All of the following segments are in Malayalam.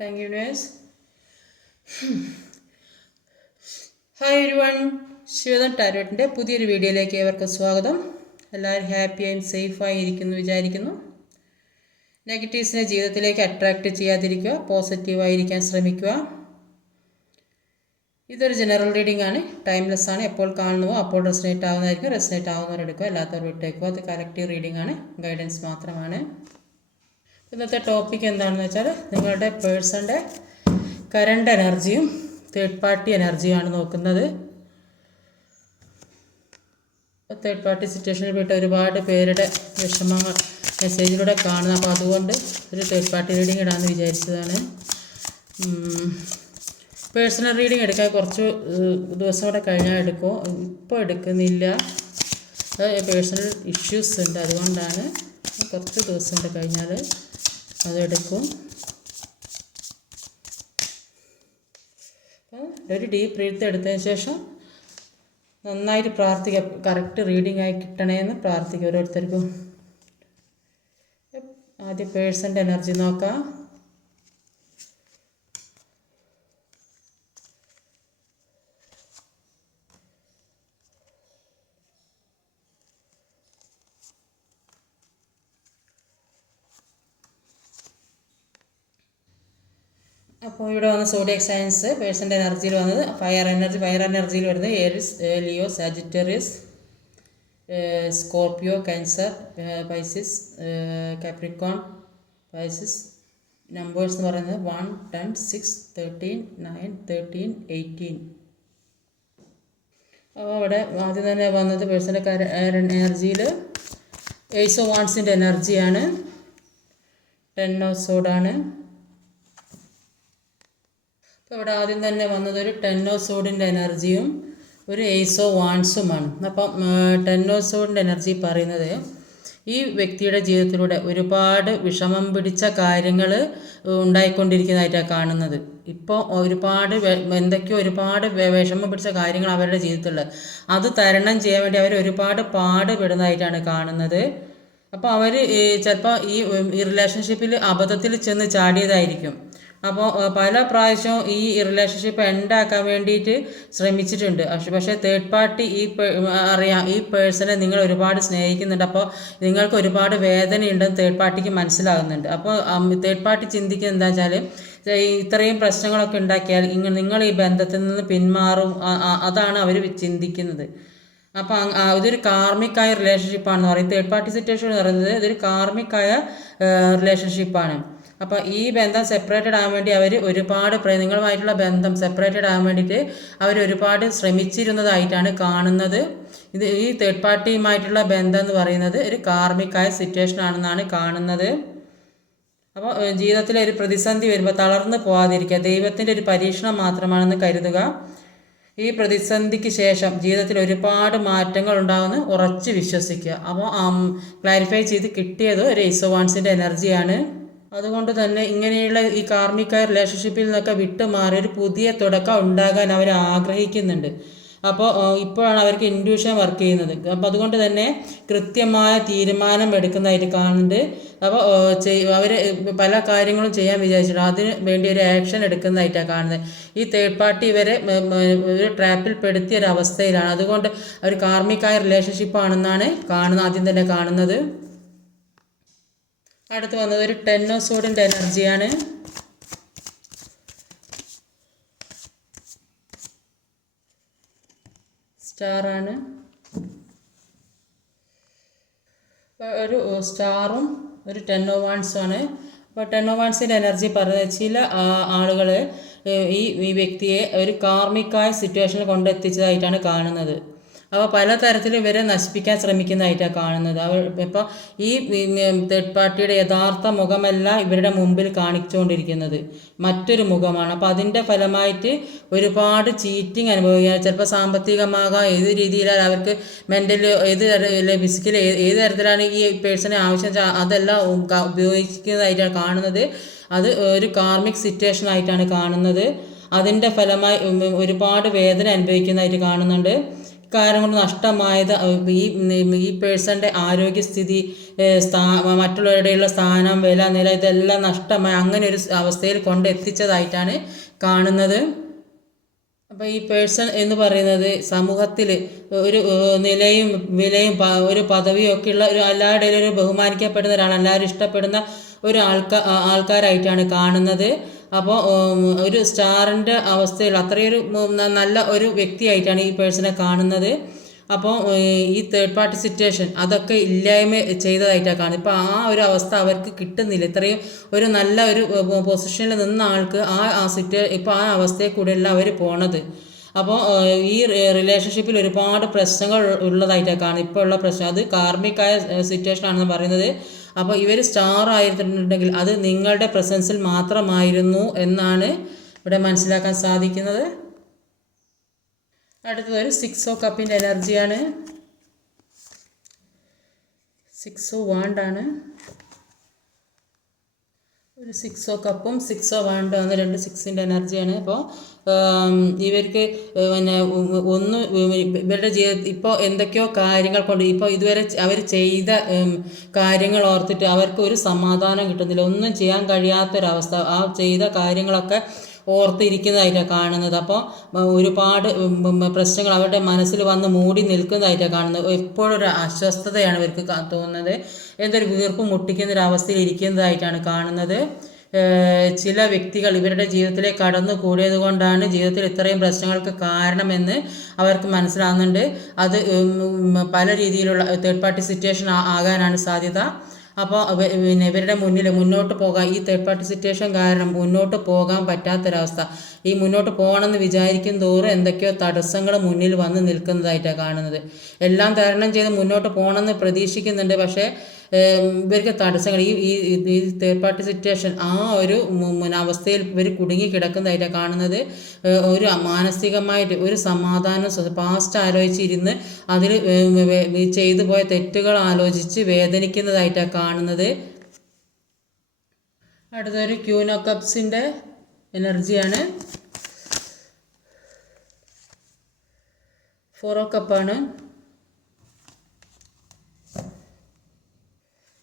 Thank you, Ness. Hi everyone, Shivadam ടാരോട്ടിൻ്റെ പുതിയൊരു വീഡിയോയിലേക്ക് ഏവർക്കും സ്വാഗതം. എല്ലാവരും ഹാപ്പിയായും സേഫായി ഇരിക്കുന്നു വിചാരിക്കുന്നു. നെഗറ്റീവ്സിനെ ജീവിതത്തിലേക്ക് അട്രാക്റ്റ് ചെയ്യാതിരിക്കുക, പോസിറ്റീവായിരിക്കാൻ ശ്രമിക്കുക. ഇതൊരു ജനറൽ റീഡിംഗ് ആണ്, ടൈംലെസ് ആണ്. എപ്പോൾ കാണുന്നുവോ അപ്പോൾ റെസനേറ്റ് ആവുന്നതായിരിക്കും. റെസനേറ്റ് ആവുന്നവരെടുക്കുക, അല്ലാത്തവർ വിട്ടേക്കുക. അത് കളക്റ്റീവ് റീഡിംഗ് ആണ്, ഗൈഡൻസ് മാത്രമാണ്. ഇന്നത്തെ ടോപ്പിക് എന്താണെന്ന് വെച്ചാൽ നിങ്ങളുടെ പേഴ്സൻ്റെ കറണ്ട് എനർജിയും തേർഡ് പാർട്ടി എനർജിയാണ് നോക്കുന്നത്. തേർഡ് പാർട്ടി സിറ്റുവേഷനിൽ പെട്ട ഒരുപാട് പേരുടെ വിഷമങ്ങൾ മെസ്സേജിലൂടെ കാണുന്നു. അപ്പോൾ അതുകൊണ്ട് ഒരു തേർഡ് പാർട്ടി റീഡിംഗ് ഇടാമെന്ന് വിചാരിച്ചതാണ്. പേഴ്സണൽ റീഡിംഗ് എടുക്കാൻ കുറച്ച് ദിവസം കൂടെ കഴിഞ്ഞാൽ എടുക്കും. ഇപ്പോൾ എടുക്കുന്നില്ല, പേഴ്സണൽ ഇഷ്യൂസ് ഉണ്ട്, അതുകൊണ്ടാണ്. കുറച്ച് ദിവസം കൂടെ കഴിഞ്ഞാൽ അതെടുക്കും. ഒരു ഡീപ്പ് ബ്രീത്ത് എടുത്തതിന് ശേഷം നന്നായിട്ട് പ്രാർത്ഥിക്കുക. കറക്റ്റ് റീഡിംഗ് ആയി കിട്ടണേന്ന് പ്രാർത്ഥിക്കുക ഓരോരുത്തർക്കും. ആദ്യം പേഴ്സൻ്റെ എനർജി നോക്കാം. അപ്പോൾ ഇവിടെ വന്ന സോഡിയക് സയൻസ് പേഴ്സൻ്റെ എനർജിയിൽ വന്നത് ഫയർ എനർജിയിൽ വരുന്നത് Aries, Leo, Sagittarius, Scorpio, cancer, പൈസിസ്, Capricorn, പൈസിസ്. Numbers എന്ന് പറയുന്നത് 1, 10, 6, 13, 9, 13, 18. അപ്പോൾ അവിടെ ആദ്യം തന്നെ വന്നത് പേഴ്സൻ്റെ എനർജിയിൽ ഏസ് ഓഫ് വാൻസിൻ്റെ എനർജിയാണ്. 10 ഓഫ് സോഡാണ്. അപ്പോൾ ഇവിടെ ആദ്യം തന്നെ വന്നത് ഒരു 10 ഓഫ് സോഡിൻ്റെ എനർജിയും ഒരു ഏസ് ഓഫ് വാൻസുമാണ്. അപ്പം 10 ഓഫ് സോഡിൻ്റെ എനർജി പറയുന്നത് ഈ വ്യക്തിയുടെ ജീവിതത്തിലൂടെ ഒരുപാട് വിഷമം പിടിച്ച കാര്യങ്ങൾ ഉണ്ടായിക്കൊണ്ടിരിക്കുന്നതായിട്ടാണ് കാണുന്നത്. ഇപ്പോൾ ഒരുപാട് ഒരുപാട് വിഷമം പിടിച്ച കാര്യങ്ങൾ അവരുടെ ജീവിതത്തിലുള്ളത്, അത് തരണം ചെയ്യാൻ വേണ്ടി അവർ ഒരുപാട് പാടുപെടുന്നതായിട്ടാണ് കാണുന്നത്. അപ്പോൾ അവർ ചിലപ്പോൾ ഈ റിലേഷൻഷിപ്പിൽ അബദ്ധത്തിൽ ചെന്ന് ചാടിയതായിരിക്കും. അപ്പോൾ പല പ്രാവശ്യവും ഈ റിലേഷൻഷിപ്പ് എൻഡാക്കാൻ വേണ്ടിയിട്ട് ശ്രമിച്ചിട്ടുണ്ട്. പക്ഷേ തേർഡ് പാർട്ടി അറിയാം ഈ പേഴ്സണെ നിങ്ങൾ ഒരുപാട് സ്നേഹിക്കുന്നുണ്ട്. അപ്പോൾ നിങ്ങൾക്ക് ഒരുപാട് വേദനയുണ്ടെന്ന് തേർഡ് പാർട്ടിക്ക് മനസ്സിലാകുന്നുണ്ട്. അപ്പോൾ തേർഡ് പാർട്ടി ചിന്തിക്കുന്നത് എന്താ വെച്ചാൽ ഇത്രയും പ്രശ്നങ്ങളൊക്കെ ഉണ്ടാക്കിയാൽ നിങ്ങൾ ഈ ബന്ധത്തിൽ നിന്ന് പിന്മാറും, അതാണ് അവർ ചിന്തിക്കുന്നത്. അപ്പോൾ ഇതൊരു കാർമിക്കായ റിലേഷൻഷിപ്പാണെന്ന് പറയും. തേർഡ് പാർട്ടി സിറ്റുവേഷൻ എന്ന് പറയുന്നത് ഇതൊരു കാർമിക്കായ റിലേഷൻഷിപ്പാണ്. അപ്പോൾ ഈ ബന്ധം സെപ്പറേറ്റഡ് ആകാൻ വേണ്ടി അവർ ഒരുപാട് നിങ്ങളുമായിട്ടുള്ള ബന്ധം സെപ്പറേറ്റഡ് ആകാൻ വേണ്ടിയിട്ട് അവർ ഒരുപാട് ശ്രമിച്ചിരുന്നതായിട്ടാണ് കാണുന്നത്. ഈ തേർഡ് പാർട്ടിയുമായിട്ടുള്ള ബന്ധം എന്ന് പറയുന്നത് ഒരു കാർമിക്കായ സിറ്റുവേഷൻ ആണെന്നാണ് കാണുന്നത്. അപ്പോൾ ജീവിതത്തിലെ ഒരു പ്രതിസന്ധി വരുമ്പോൾ തളർന്നു പോകാതിരിക്കുക, ദൈവത്തിൻ്റെ ഒരു പരീക്ഷണം മാത്രമാണെന്ന് കരുതുക. ഈ പ്രതിസന്ധിക്ക് ശേഷം ജീവിതത്തിൽ ഒരുപാട് മാറ്റങ്ങൾ ഉണ്ടാകുമെന്ന് ഉറച്ച് വിശ്വസിക്കുക. അപ്പോൾ ക്ലാരിഫൈ ചെയ്ത് കിട്ടിയത് ഒരു ഏസ് ഓഫ് വാൻസിൻ്റെ എനർജിയാണ്. അതുകൊണ്ട് തന്നെ ഇങ്ങനെയുള്ള ഈ കാർമിക റിലേഷൻഷിപ്പിൽ നിന്നൊക്കെ വിട്ടുമാറി ഒരു പുതിയ തുടക്കം ഉണ്ടാകാൻ അവർ ആഗ്രഹിക്കുന്നുണ്ട്. അപ്പോൾ ഇപ്പോഴാണ് അവർക്ക് ഇൻഡ്യൂഷൻ വർക്ക് ചെയ്യുന്നത്. അപ്പോൾ അതുകൊണ്ട് തന്നെ കൃത്യമായ തീരുമാനം എടുക്കുന്നതായിട്ട് കാണുന്നുണ്ട്. അപ്പോൾ അവർ പല കാര്യങ്ങളും ചെയ്യാൻ വിചാരിച്ചിട്ടുണ്ട്, അതിന് വേണ്ടി ഒരു ആക്ഷൻ എടുക്കുന്നതായിട്ടാണ് കാണുന്നത്. ഈ തേർഡ് പാർട്ടി ഇവരെ ഒരു ട്രാപ്പിൽ പെടുത്തിയ ഒരു അവസ്ഥയിലാണ്. അതുകൊണ്ട് അവർ കാർമികമായ റിലേഷൻഷിപ്പാണെന്നാണ് ആദ്യം തന്നെ കാണുന്നത്. അടുത്ത് വന്നത് ഒരു 10 ഓഫ് സോഡിൻ്റെ എനർജിയാണ്. സ്റ്റാറാണ്. ഒരു സ്റ്റാറും ഒരു 10 ഓഫ് വാൻസുമാണ്. അപ്പോൾ 10 ഓഫ് വാൻസിൻ്റെ എനർജി പറയുന്നത് ചില ആളുകൾ ഈ വ്യക്തിയെ ഒരു കാർമിക്കായ സിറ്റുവേഷനിൽ കൊണ്ടെത്തിച്ചതായിട്ടാണ് കാണുന്നത്. അപ്പോൾ പലതരത്തിൽ ഇവരെ നശിപ്പിക്കാൻ ശ്രമിക്കുന്നതായിട്ടാണ് കാണുന്നത്. ഇപ്പോൾ ഈ തേർഡ് പാർട്ടിയുടെ യഥാർത്ഥ മുഖമല്ല ഇവരുടെ മുമ്പിൽ കാണിച്ചുകൊണ്ടിരിക്കുന്നത്, മറ്റൊരു മുഖമാണ്. അപ്പോൾ അതിൻ്റെ ഫലമായിട്ട് ഒരുപാട് ചീറ്റിംഗ് അനുഭവിക്കുക. ചിലപ്പോൾ സാമ്പത്തികമാകാം, ഏത് രീതിയിലാണ് അവർക്ക് മെൻ്റലി, ഫിസിക്കലി ഏത് തരത്തിലാണ് ഈ പേഴ്സണെ ആവശ്യം അതെല്ലാം ഉപയോഗിക്കുന്നതായിട്ടാണ് കാണുന്നത്. അത് ഒരു കാർമിക് സിറ്റുവേഷൻ ആയിട്ടാണ് കാണുന്നത്. അതിൻ്റെ ഫലമായി ഒരുപാട് വേദന അനുഭവിക്കുന്നതായിട്ട് കാണുന്നുണ്ട്. കാരണം കൊണ്ട് നഷ്ടമായത് ഈ പേഴ്സൻ്റെ ആരോഗ്യസ്ഥിതി, മറ്റുള്ളവരുടെയുള്ള സ്ഥാനം, വില, നില ഇതെല്ലാം നഷ്ടമായി അങ്ങനെ ഒരു അവസ്ഥയിൽ കൊണ്ടെത്തിച്ചതായിട്ടാണ് കാണുന്നത്. അപ്പോൾ ഈ പേഴ്സൺ എന്ന് പറയുന്നത് സമൂഹത്തിൽ ഒരു നിലയും വിലയും ഒരു പദവിയും ഒക്കെയുള്ള ഒരു എല്ലാവരുടെയും ഒരു ബഹുമാനിക്കപ്പെടുന്ന ഒരാളാണ്, എല്ലാവരും ഇഷ്ടപ്പെടുന്ന ഒരു ആൾക്കാരായിട്ടാണ് കാണുന്നത്. അപ്പോൾ ഒരു സ്റ്റാറിൻ്റെ അവസ്ഥയിൽ അത്രയൊരു നല്ല ഒരു വ്യക്തിയായിട്ടാണ് ഈ പേഴ്സണെ കാണുന്നത്. അപ്പോൾ ഈ തേർഡ് പാർട്ടി സിറ്റുവേഷൻ അതൊക്കെ ഇല്ലായ്മ ചെയ്തതായിട്ടാണ് കാണുന്നത്. ഇപ്പോൾ ആ ഒരു അവസ്ഥ അവർക്ക് കിട്ടുന്നില്ല. ഇത്രയും ഒരു നല്ല ഒരു പൊസിഷനിൽ നിന്ന ആൾക്ക് ഇപ്പോൾ ആ അവസ്ഥയിൽ കൂടെയല്ല അവർ പോണത്. അപ്പോൾ ഈ റിലേഷൻഷിപ്പിൽ ഒരുപാട് പ്രശ്നങ്ങൾ ഉള്ളതായിട്ടാണ് കാണുന്നത്. ഇപ്പോൾ ഉള്ള പ്രശ്നം അത് കാർമികമായ സിറ്റുവേഷൻ ആണെന്ന് പറയുന്നത്. അപ്പോൾ ഇവർ സ്റ്റാർ ആയിരുന്നിട്ടുണ്ടെങ്കിൽ അത് നിങ്ങളുടെ പ്രസൻസിൽ മാത്രമായിരുന്നു എന്നാണ് ഇവിടെ മനസ്സിലാക്കാൻ സാധിക്കുന്നത്. അടുത്തത് ഒരു 6 ഓഫ് കപ്പിൻ്റെ എനർജിയാണ്. 6 ഓഫ് വാണ്ടാണ്. ഒരു 6 ഓഫ് കപ്പും 6 ഓഫ് വാണ്ടും ആണ്, രണ്ട് 6ൻ്റെ എനർജിയാണ്. അപ്പോൾ ഇവർക്ക് പിന്നെ ഇവരുടെ ജീവിതത്തിൽ ഇപ്പോൾ എന്തൊക്കെയോ കാര്യങ്ങൾ കൊണ്ട് ഇപ്പോൾ ഇതുവരെ അവർ ചെയ്ത കാര്യങ്ങൾ ഓർത്തിട്ട് അവർക്ക് ഒരു സമാധാനം കിട്ടുന്നില്ല. ഒന്നും ചെയ്യാൻ കഴിയാത്തൊരവസ്ഥ, ആ ചെയ്ത കാര്യങ്ങളൊക്കെ ഓർത്തിരിക്കുന്നതായിട്ടാണ് കാണുന്നത്. അപ്പോൾ ഒരുപാട് പ്രശ്നങ്ങൾ അവരുടെ മനസ്സിൽ വന്ന് മൂടി നിൽക്കുന്നതായിട്ടാണ് കാണുന്നത്. എപ്പോഴും ഒരു അസ്വസ്ഥതയാണ് ഇവർക്ക് തോന്നുന്നത്. എന്തൊരു വീർപ്പ് മുട്ടിക്കുന്നൊരവസ്ഥയിൽ ഇരിക്കുന്നതായിട്ടാണ് കാണുന്നത്. ചില വ്യക്തികൾ ഇവരുടെ ജീവിതത്തിലേക്ക് കടന്നു കൂടിയത് കൊണ്ടാണ് ജീവിതത്തിൽ ഇത്രയും പ്രശ്നങ്ങൾക്ക് കാരണമെന്ന് അവർക്ക് മനസ്സിലാകുന്നുണ്ട്. അത് പല രീതിയിലുള്ള തേർഡ് പാർട്ടി സിറ്റുവേഷൻ ആകാനാണ് സാധ്യത. അപ്പോൾ പിന്നെ ഇവരുടെ മുന്നോട്ട് പോകാൻ ഈ തേർഡ് പാർട്ടി സിറ്റുവേഷൻ കാരണം മുന്നോട്ട് പോകാൻ പറ്റാത്തൊരവസ്ഥ, ഈ മുന്നോട്ട് പോകണമെന്ന് വിചാരിക്കും തോറും എന്തൊക്കെയോ തടസ്സങ്ങൾ മുന്നിൽ വന്ന് നിൽക്കുന്നതായിട്ടാണ് കാണുന്നത്. എല്ലാം തരണം ചെയ്ത് മുന്നോട്ട് പോകണമെന്ന് പ്രതീക്ഷിക്കുന്നുണ്ട്. പക്ഷേ ഇവർക്ക് തടസ്സങ്ങൾ ഈ തേർഡ് പാർട്ടി സിറ്റുവേഷൻ ആ ഒരു അവസ്ഥയിൽ ഇവർ കുടുങ്ങി കിടക്കുന്നതായിട്ടാണ് കാണുന്നത്. ഒരു മാനസികമായിട്ട് ഒരു സമാധാനം പാസ്റ്റ് ആലോചിച്ചിരുന്ന് അതിൽ ചെയ്തു പോയ തെറ്റുകൾ ആലോചിച്ച് വേദനിക്കുന്നതായിട്ടാണ് കാണുന്നത്. അടുത്തൊരു ക്യൂൻ ഓഫ് കപ്സിൻ്റെ എനർജിയാണ്. 4 ഓഫ് കപ്പാണ്.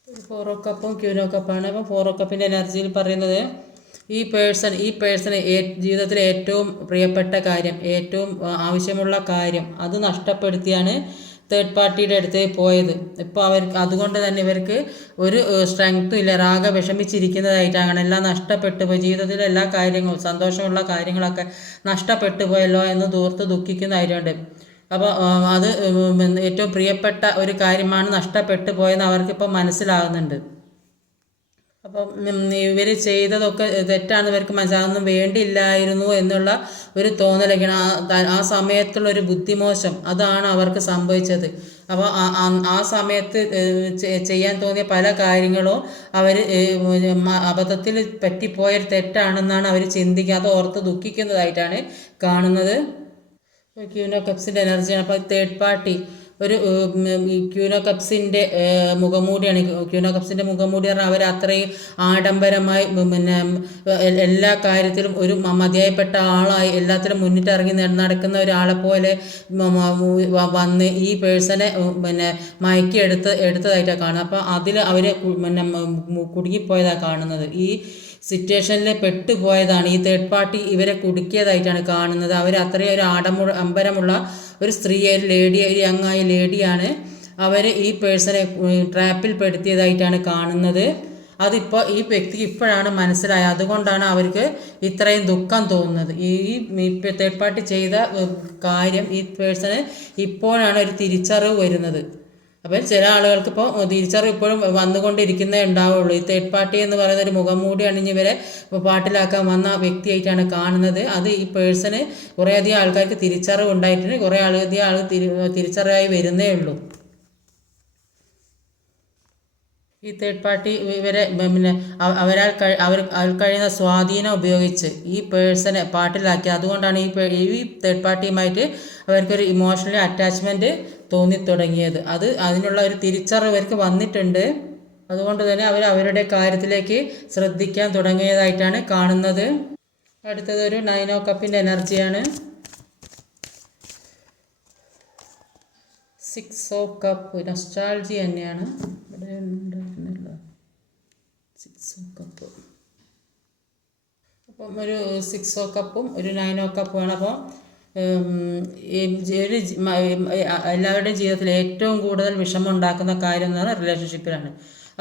4 ഓഫ് കപ്പും ക്യൂൻ ഓഫ് കപ്പാണ്. അപ്പോൾ 4 ഓഫ് കപ്പിൻ്റെ എനർജിയിൽ പറയുന്നത് ഈ പേഴ്സണ് ജീവിതത്തിലെ ഏറ്റവും പ്രിയപ്പെട്ട കാര്യം, ഏറ്റവും ആവശ്യമുള്ള കാര്യം അത് നഷ്ടപ്പെടുത്തിയാണ് തേർഡ് പാർട്ടിയുടെ അടുത്ത് പോയത്. ഇപ്പോൾ അവർക്ക് അതുകൊണ്ട് തന്നെ ഇവർക്ക് ഒരു സ്ട്രെങ്ത്തും ഇല്ല, വിഷമിച്ചിരിക്കുന്നതായിട്ടാണ്. എല്ലാം നഷ്ടപ്പെട്ടു പോയി, ജീവിതത്തിലെ എല്ലാ കാര്യങ്ങളും സന്തോഷമുള്ള കാര്യങ്ങളൊക്കെ നഷ്ടപ്പെട്ടു പോയല്ലോ എന്ന് ദൂർത്ത് ദുഃഖിക്കുന്നതായിട്ടുണ്ട്. അപ്പോൾ അത് ഏറ്റവും പ്രിയപ്പെട്ട ഒരു കാര്യമാണ് നഷ്ടപ്പെട്ടു പോയെന്ന് അവർക്കിപ്പോൾ മനസ്സിലാകുന്നുണ്ട്. അപ്പം ഇവർ ചെയ്തതൊക്കെ തെറ്റാണെന്ന് ഇവർക്ക് മനസ്സിലാകുന്നു, വേണ്ടിയില്ലായിരുന്നു എന്നുള്ള ഒരു തോന്നലൊക്കെയാണ്. ആ സമയത്തുള്ളൊരു ബുദ്ധിമോശം അതാണ് അവർക്ക് സംഭവിച്ചത്. അപ്പോൾ ആ സമയത്ത് ചെയ്യാൻ തോന്നിയ പല കാര്യങ്ങളും അവർ അബദ്ധത്തിൽ പറ്റിപ്പോയൊരു തെറ്റാണെന്നാണ് അവർ ചിന്തിക്കുക, അത് ഓർത്ത് ദുഃഖിക്കുന്നതായിട്ടാണ് കാണുന്നത്. ക്യൂൻ ഓഫ് കപ്സിൻ്റെ എനർജിയാണ്. അപ്പോൾ തേർഡ് പാർട്ടി ഒരു ക്യൂൻ ഓഫ് കപ്സിൻ്റെ മുഖംമൂടിയാണ്. ക്യൂൻ ഓഫ് കപ്സിൻ്റെ മുഖംമൂടി പറഞ്ഞാൽ അവർ അത്രയും ആഡംബരമായി പിന്നെ എല്ലാ കാര്യത്തിലും ഒരു മതിയായപ്പെട്ട ആളായി എല്ലാത്തിലും മുന്നിട്ടിറങ്ങി നടക്കുന്ന ഒരാളെ പോലെ വന്ന് ഈ പേഴ്സണെ പിന്നെ മയക്കി എടുത്തതായിട്ടാണ് കാണുന്നത്. അപ്പോൾ അതിൽ അവർ പിന്നെ കുടുങ്ങിപ്പോയതാണ് കാണുന്നത്. ഈ സിറ്റുവേഷനിൽ പെട്ടുപോയതാണ്. ഈ തേർഡ് പാർട്ടി ഇവരെ കുടുക്കിയതായിട്ടാണ് കാണുന്നത്. അവർ അത്രയും ഒരു അമ്പരമുള്ള ഒരു സ്ത്രീ, ഒരു ലേഡി, ഒരു യങ്ങായ ലേഡിയാണ്. അവർ ഈ പേഴ്സണെ ട്രാപ്പിൽ പെടുത്തിയതായിട്ടാണ് കാണുന്നത്. അതിപ്പോൾ ഈ വ്യക്തിക്ക് ഇപ്പോഴാണ് മനസ്സിലായത്. അതുകൊണ്ടാണ് അവർക്ക് ഇത്രയും ദുഃഖം തോന്നുന്നത്. ഈ തേർഡ് പാർട്ടി ചെയ്ത കാര്യം ഈ പേഴ്സണ് ഇപ്പോഴാണ് ഒരു തിരിച്ചറിവ് വരുന്നത്. അപ്പം ചില ആളുകൾക്ക് ഇപ്പോൾ തിരിച്ചറിവ് ഇപ്പോഴും വന്നുകൊണ്ടിരിക്കുന്നേ ഉണ്ടാവുള്ളൂ. ഈ തേർഡ് പാർട്ടി എന്ന് പറയുന്ന ഒരു മുഖംമൂടി അണിഞ്ഞവരെ പാട്ടിലാക്കാൻ വന്ന വ്യക്തിയായിട്ടാണ് കാണുന്നത്. അത് ഈ പേഴ്സണ് കുറേയധികം ആൾക്കാർക്ക് തിരിച്ചറിവ് ഉണ്ടായിട്ടുണ്ട്, കുറേ അധികം ആൾ തിരിച്ചറിവായി വരുന്നേ ഉള്ളൂ. ഈ തേർഡ് പാർട്ടി ഇവരെ പിന്നെ അവരാൽ കഴിയുന്ന സ്വാധീനം ഉപയോഗിച്ച് ഈ പേഴ്സണെ പാട്ടിലാക്കി. അതുകൊണ്ടാണ് ഈ തേർഡ് പാർട്ടിയുമായിട്ട് അവർക്കൊരു ഇമോഷണലി അറ്റാച്ച്മെൻറ്റ് തോന്നിത്തുടങ്ങിയത്. അതിനുള്ള ഒരു തിരിച്ചറിവ് അവർക്ക് വന്നിട്ടുണ്ട്. അതുകൊണ്ട് തന്നെ അവരുടെ കാര്യത്തിലേക്ക് ശ്രദ്ധിക്കാൻ തുടങ്ങിയതായിട്ടാണ് കാണുന്നത്. അടുത്തതൊരു 9 ഓഫ് കപ്പിൻ്റെ എനർജിയാണ്. സിക്സ് ഓഫ് കപ്പ് നൊസ്റ്റാൾജി തന്നെയാണ് ഇവിടെ ഉണ്ടായിരുന്നില്ല. സിക്സ് ഓഫ് കപ്പ് അപ്പം ഒരു സിക്സ് ഓ കപ്പും ഒരു 9 ഓ കപ്പുമാണ്. അപ്പോൾ ഒരു എല്ലാവരുടെയും ജീവിതത്തിൽ ഏറ്റവും കൂടുതൽ വിഷമം ഉണ്ടാക്കുന്ന കാര്യം എന്ന് പറഞ്ഞാൽ റിലേഷൻഷിപ്പിലാണ്.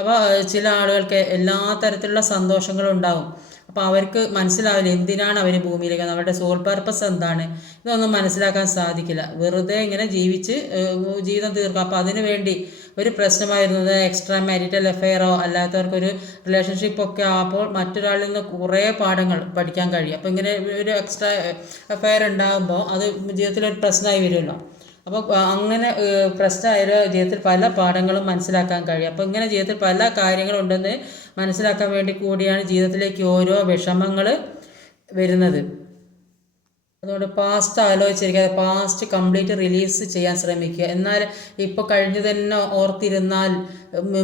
അപ്പോൾ ചില ആളുകൾക്ക് എല്ലാ തരത്തിലുള്ള സന്തോഷങ്ങളും ഉണ്ടാകും. അപ്പോൾ അവർക്ക് മനസ്സിലാവില്ല എന്തിനാണ് അവർ ഭൂമിയിലേക്ക്, അവരുടെ സോൾ പർപ്പസ് എന്താണ്, ഇതൊന്നും മനസ്സിലാക്കാൻ സാധിക്കില്ല. വെറുതെ ഇങ്ങനെ ജീവിച്ച് ജീവിതം തീർക്കും. അപ്പോൾ അതിനു വേണ്ടി ഒരു പ്രശ്നമായിരുന്നത് എക്സ്ട്രാ മാരിറ്റൽ അഫെയറോ അല്ലാത്തവർക്കൊരു റിലേഷൻഷിപ്പൊക്കെ ആകുമ്പോൾ മറ്റൊരാളിൽ നിന്ന് കുറേ പാഠങ്ങൾ പഠിക്കാൻ കഴിയും. അപ്പോൾ ഇങ്ങനെ ഒരു എക്സ്ട്രാ അഫെയർ ഉണ്ടാകുമ്പോൾ അത് ജീവിതത്തിലൊരു പ്രശ്നമായി വരുമല്ലോ. അപ്പോൾ അങ്ങനെ പ്രശ്നമായാലും ജീവിതത്തിൽ പല പാഠങ്ങളും മനസ്സിലാക്കാൻ കഴിയും. അപ്പോൾ ഇങ്ങനെ ജീവിതത്തിൽ പല കാര്യങ്ങളുണ്ടെന്ന് മനസ്സിലാക്കാൻ വേണ്ടി കൂടിയാണ് ജീവിതത്തിലേക്ക് ഓരോ വിഷമങ്ങൾ വരുന്നത്. അതുകൊണ്ട് പാസ്റ്റ് ആലോചിച്ചിരിക്കാതെ പാസ്റ്റ് കംപ്ലീറ്റ് റിലീസ് ചെയ്യാൻ ശ്രമിക്കുക. എന്നാൽ ഇപ്പോൾ കഴിഞ്ഞു തന്നെ ഓർത്തിരുന്നാൽ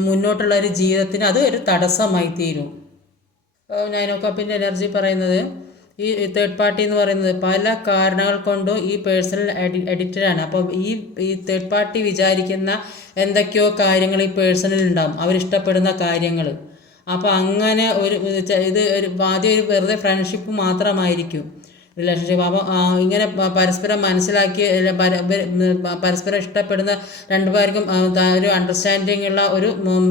മുന്നോട്ടുള്ള ഒരു ജീവിതത്തിന് അത് ഒരു തടസ്സമായി തീരും. 9 ഓ കപ്പിൻ്റെ എനർജി പറയുന്നത് ഈ തേർഡ് പാർട്ടി എന്ന് പറയുന്നത് പല കാരണങ്ങൾ കൊണ്ടും ഈ പേഴ്സണൽ അഡിക്റ്റഡാണ്. അപ്പോൾ ഈ തേർഡ് പാർട്ടി വിചാരിക്കുന്ന എന്തൊക്കെയോ കാര്യങ്ങൾ ഈ പേഴ്സണൽ ഉണ്ടാകും, അവരിഷ്ടപ്പെടുന്ന കാര്യങ്ങൾ. അപ്പോൾ അങ്ങനെ ഇത് ആദ്യം ഒരു വെറുതെ ഫ്രണ്ട്ഷിപ്പ് മാത്രമായിരിക്കും റിലേഷൻഷിപ്പ്. അപ്പോൾ ഇങ്ങനെ പരസ്പരം മനസ്സിലാക്കി പരസ്പരം ഇഷ്ടപ്പെടുന്ന രണ്ടുപേർക്കും ഒരു അണ്ടർസ്റ്റാൻഡിങ് ഉള്ള ഒരു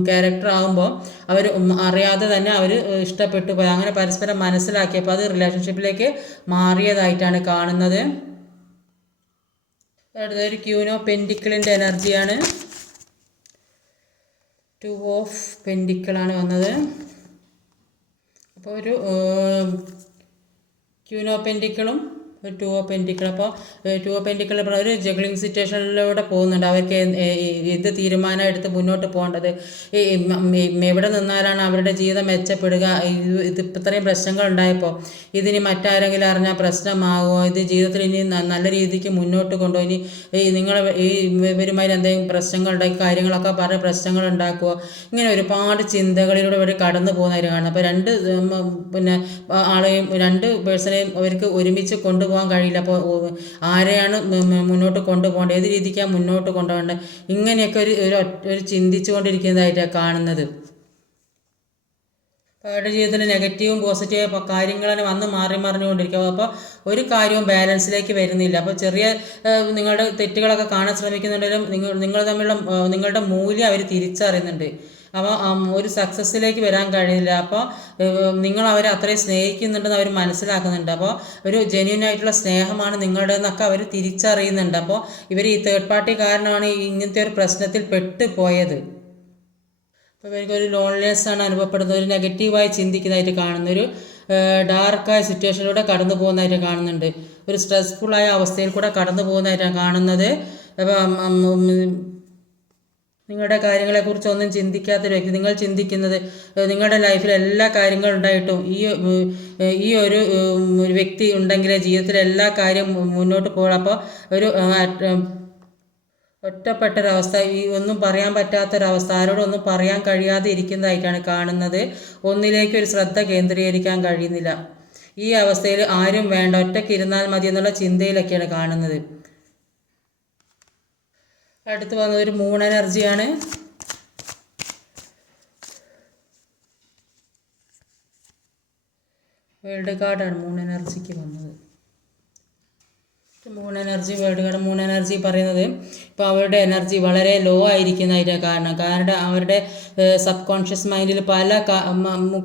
ക്യാരക്ടർ ആകുമ്പോൾ അവർ അറിയാതെ തന്നെ അവർ ഇഷ്ടപ്പെട്ടു പോയി. അങ്ങനെ പരസ്പരം മനസ്സിലാക്കിയപ്പോൾ അത് റിലേഷൻഷിപ്പിലേക്ക് മാറിയതായിട്ടാണ് കാണുന്നത്. അടുത്തൊരു ക്യൂൻ ഓഫ് പെൻറ്റിക്കിളിൻ്റെ എനർജിയാണ്. 2 ഓഫ് പെൻറ്റിക്കിളാണ് വന്നത്. അപ്പോൾ ഒരു ക്യൂൻ ഓഫ് പെൻറ്റിക്കിളും 2 ഓഫ് പെൻറ്റിക്കിൾ. അപ്പോൾ 2 ഓഫ് പെൻറ്റിക്കിൾ ഒരു ജഗ്ലിംഗ് സിറ്റുവേഷനിലൂടെ പോകുന്നുണ്ട്. അവർക്ക് ഇത് തീരുമാനം എടുത്ത് മുന്നോട്ട് പോകേണ്ടത്, എവിടെ നിന്നാലാണ് അവരുടെ ജീവിതം മെച്ചപ്പെടുക, ഇത് ഇത്രയും പ്രശ്നങ്ങൾ ഉണ്ടായപ്പോൾ ഇതിനി മറ്റാരെങ്കിലും അറിഞ്ഞാൽ പ്രശ്നമാകുമോ, ഇത് ജീവിതത്തിൽ ഇനി നല്ല രീതിക്ക് മുന്നോട്ട് കൊണ്ടുപോയി നിങ്ങൾ ഇവരുമായി എന്തെങ്കിലും പ്രശ്നങ്ങൾ ഉണ്ടാക്കി കാര്യങ്ങളൊക്കെ പറഞ്ഞ് പ്രശ്നങ്ങൾ ഉണ്ടാക്കുമോ, ഇങ്ങനെ ഒരുപാട് ചിന്തകളിലൂടെ അവർ കടന്നു പോകുന്നവർ കാണുന്നത്. അപ്പോൾ രണ്ട് പേഴ്സണെയും അവർക്ക് ഒരുമിച്ച് കൊണ്ടുപോകാൻ കഴിയില്ല. അപ്പോൾ ആരെയാണ് മുന്നോട്ട് കൊണ്ടുപോകേണ്ടത്, ഏത് രീതിക്കാണ് മുന്നോട്ട് കൊണ്ടുപോകേണ്ടത്, ഇങ്ങനെയൊക്കെ ഒരു ചിന്തിച്ചു കൊണ്ടിരിക്കുന്നതായിട്ടാണ് കാണുന്നത്. അവരുടെ ജീവിതത്തിൽ നെഗറ്റീവും പോസിറ്റീവും കാര്യങ്ങൾ വന്ന് മറിഞ്ഞുകൊണ്ടിരിക്കും. അപ്പോൾ ഒരു കാര്യവും ബാലൻസിലേക്ക് വരുന്നില്ല. അപ്പോൾ ചെറിയ നിങ്ങളുടെ തെറ്റുകളൊക്കെ കാണാൻ ശ്രമിക്കുന്നുണ്ടെങ്കിലും നിങ്ങൾ തമ്മിലുള്ള നിങ്ങളുടെ മൂല്യം അവർ തിരിച്ചറിയുന്നുണ്ട്. അപ്പോൾ ഒരു സക്സസ്സിലേക്ക് വരാൻ കഴിയില്ല. അപ്പോൾ നിങ്ങൾ അവരെ അത്രയും സ്നേഹിക്കുന്നുണ്ടെന്ന് അവർ മനസ്സിലാക്കുന്നുണ്ട്. അപ്പോൾ ഒരു ജെന്യൂൻ ആയിട്ടുള്ള സ്നേഹമാണ് നിങ്ങളുടെ എന്നൊക്കെ അവർ തിരിച്ചറിയുന്നുണ്ട്. അപ്പോൾ ഇവർ ഈ തേർഡ് പാർട്ടി കാരണമാണ് ഇങ്ങനത്തെ ഒരു പ്രശ്നത്തിൽ പെട്ടുപോയത്. അപ്പോൾ ഇവർക്കൊരു ലോൺലിനെസ് ആണ് അനുഭവപ്പെടുന്നത്, ഒരു നെഗറ്റീവായി ചിന്തിക്കുന്നതായിട്ട് കാണുന്നു, ഒരു ഡാർക്കായ സിറ്റുവേഷനിലൂടെ കടന്നു പോകുന്നതായിട്ട് കാണുന്നുണ്ട്, ഒരു സ്ട്രെസ്ഫുള്ളായ അവസ്ഥയിൽ കൂടെ കടന്നു പോകുന്നതായിട്ടാണ് കാണുന്നത്. അപ്പം നിങ്ങളുടെ കാര്യങ്ങളെക്കുറിച്ച് ഒന്നും ചിന്തിക്കാത്തൊരു വ്യക്തി, നിങ്ങൾ ചിന്തിക്കുന്നത് നിങ്ങളുടെ ലൈഫിൽ എല്ലാ കാര്യങ്ങളും ഉണ്ടായിട്ടും ഈ ഒരു വ്യക്തി ഉണ്ടെങ്കിലേ ജീവിതത്തിൽ എല്ലാ കാര്യം മുന്നോട്ട് പോകണം. അപ്പോൾ ഒരു ഒറ്റപ്പെട്ടൊരവസ്ഥ, ഒന്നും പറയാൻ പറ്റാത്തൊരവസ്ഥ, ആരോടൊന്നും പറയാൻ കഴിയാതെ ഇരിക്കുന്നതായിട്ടാണ് കാണുന്നത്. ഒന്നിലേക്കൊരു ശ്രദ്ധ കേന്ദ്രീകരിക്കാൻ കഴിയുന്നില്ല. ഈ അവസ്ഥയിൽ ആരും വേണ്ട, ഒറ്റയ്ക്ക് ഇരുന്നാൽ മതി എന്നുള്ള ചിന്തയിലൊക്കെയാണ് കാണുന്നത്. അടുത്ത് വന്നത് ഒരു മൂൺ എനർജിയാണ്. വേൾഡ് കാർഡാണ് മൂൺ എനർജിക്ക് വന്നത്. Moon energy world card. Moon energy പറയുന്നത് ഇപ്പോൾ അവരുടെ എനർജി വളരെ ലോ ആയിരിക്കുന്നതിൻ്റെ കാരണം അവരുടെ സബ് കോൺഷ്യസ് മൈൻഡിൽ പല